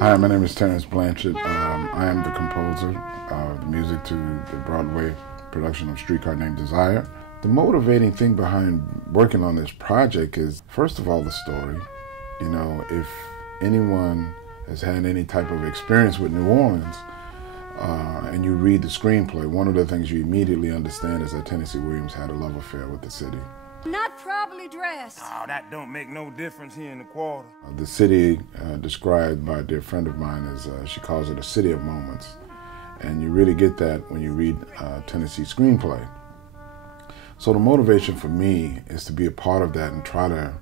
Hi, my name is Terence Blanchard. I am the composer of the music to the Broadway production of A Streetcar Named Desire. The motivating thing behind working on this project is, first of all, the story. You know, if anyone has had any type of experience with New Orleans and you read the screenplay, one of the things you immediately understand is that Tennessee Williams had a love affair with the city. Not properly dressed. Oh, that don't make no difference here in the quarter. The city, described by a dear friend of mine, is she calls it a city of moments. And you really get that when you read Tennessee screenplay. So the motivation for me is to be a part of that and try to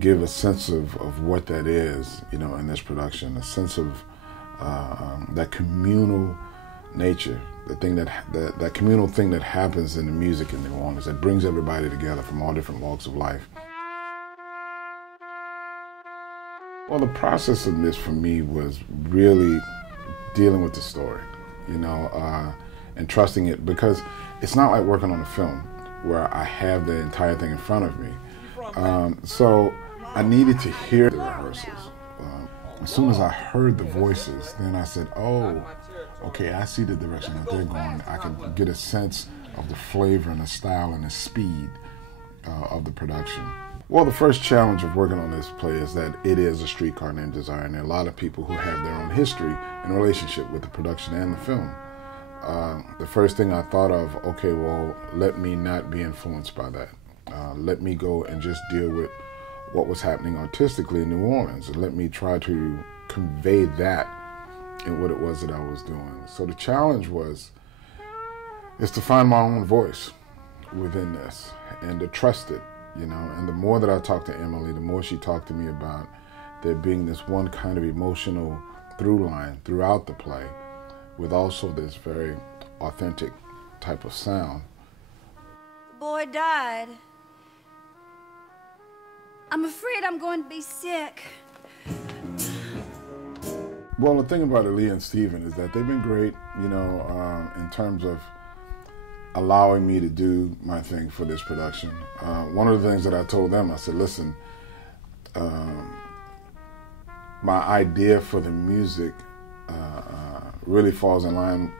give a sense of what that is, you know, in this production, a sense of that communal nature, the thing that communal thing that happens in the music in New Orleans that brings everybody together from all different walks of life. Well, the process of this for me was really dealing with the story, you know, and trusting it, because it's not like working on a film where I have the entire thing in front of me. So I needed to hear the rehearsals. As soon as I heard the voices, then I said, oh, okay, I see the direction that they're going. I can get a sense of the flavor and the style and the speed of the production. Well, the first challenge of working on this play is that it is a streetcar named Desire, and there are a lot of people who have their own history and relationship with the production and the film. The first thing I thought of, okay, well, let me not be influenced by that. Let me go and just deal with what was happening artistically in New Orleans, and let me try to convey that in what it was that I was doing. So the challenge is to find my own voice within this and to trust it, you know. And the more that I talked to Emily, the more she talked to me about there being this one kind of emotional through line throughout the play, with also this very authentic type of sound. The boy died. I'm afraid I'm going to be sick. Well, the thing about Aaliyah and Stephen is that they've been great, you know, in terms of allowing me to do my thing for this production. One of the things that I told them, I said, listen, my idea for the music really falls in line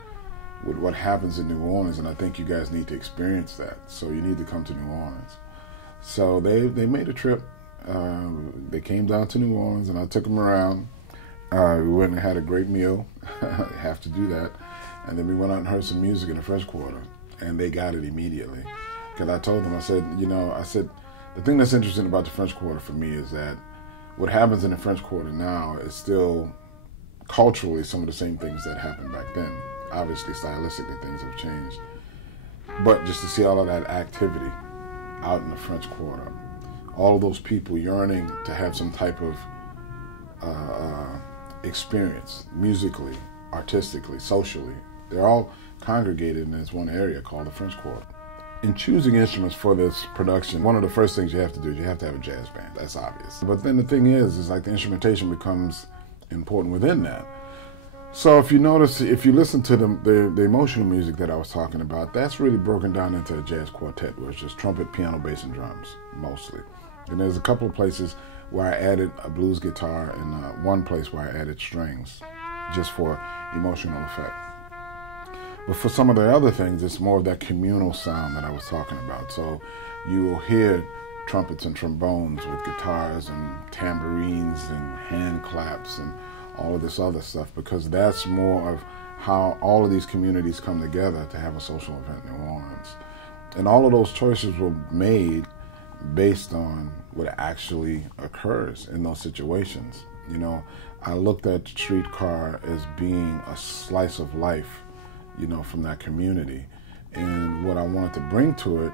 with what happens in New Orleans, and I think you guys need to experience that. So you need to come to New Orleans. So they made a trip. They came down to New Orleans, and I took them around. We went and had a great meal. Have to do that. And then we went out and heard some music in the French Quarter, and they got it immediately. Because I told them, I said, you know, the thing that's interesting about the French Quarter for me is that what happens in the French Quarter now is still culturally some of the same things that happened back then. Obviously, stylistically, things have changed. But just to see all of that activity out in the French Quarter, all of those people yearning to have some type of experience, musically, artistically, socially, they're all congregated in this one area called the French Quarter. In choosing instruments for this production, one of the first things you have to do is you have to have a jazz band. That's obvious. But then the thing is like the instrumentation becomes important within that. So if you notice, if you listen to the emotional music that I was talking about, that's really broken down into a jazz quartet, where it's just trumpet, piano, bass, and drums, mostly. And there's a couple of places where I added a blues guitar, and one place where I added strings, just for emotional effect. But for some of the other things, it's more of that communal sound that I was talking about. So you will hear trumpets and trombones with guitars and tambourines and hand claps and all of this other stuff, because that's more of how all of these communities come together to have a social event in New Orleans. And all of those choices were made based on what actually occurs in those situations. You know, I looked at Streetcar as being a slice of life, you know, from that community. And what I wanted to bring to it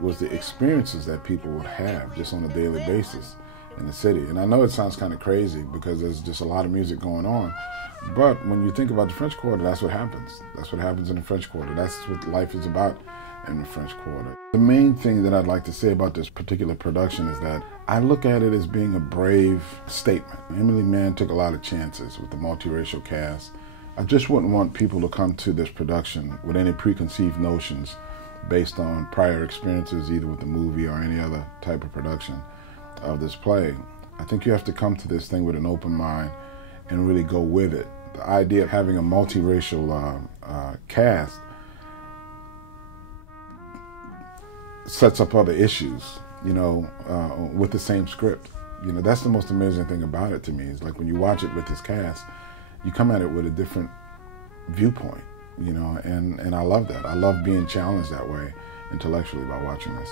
was the experiences that people would have just on a daily basis in the city. And I know it sounds kind of crazy because there's just a lot of music going on, but when you think about the French Quarter, that's what happens. That's what happens in the French Quarter. That's what life is about in the French Quarter. The main thing that I'd like to say about this particular production is that I look at it as being a brave statement. Emily Mann took a lot of chances with the multiracial cast. I just wouldn't want people to come to this production with any preconceived notions based on prior experiences, either with the movie or any other type of production of this play. I think you have to come to this thing with an open mind and really go with it. The idea of having a multiracial cast sets up other issues, with the same script. That's the most amazing thing about it to me, is like when you watch it with this cast, you come at it with a different viewpoint, and I love that. I love being challenged that way intellectually by watching this.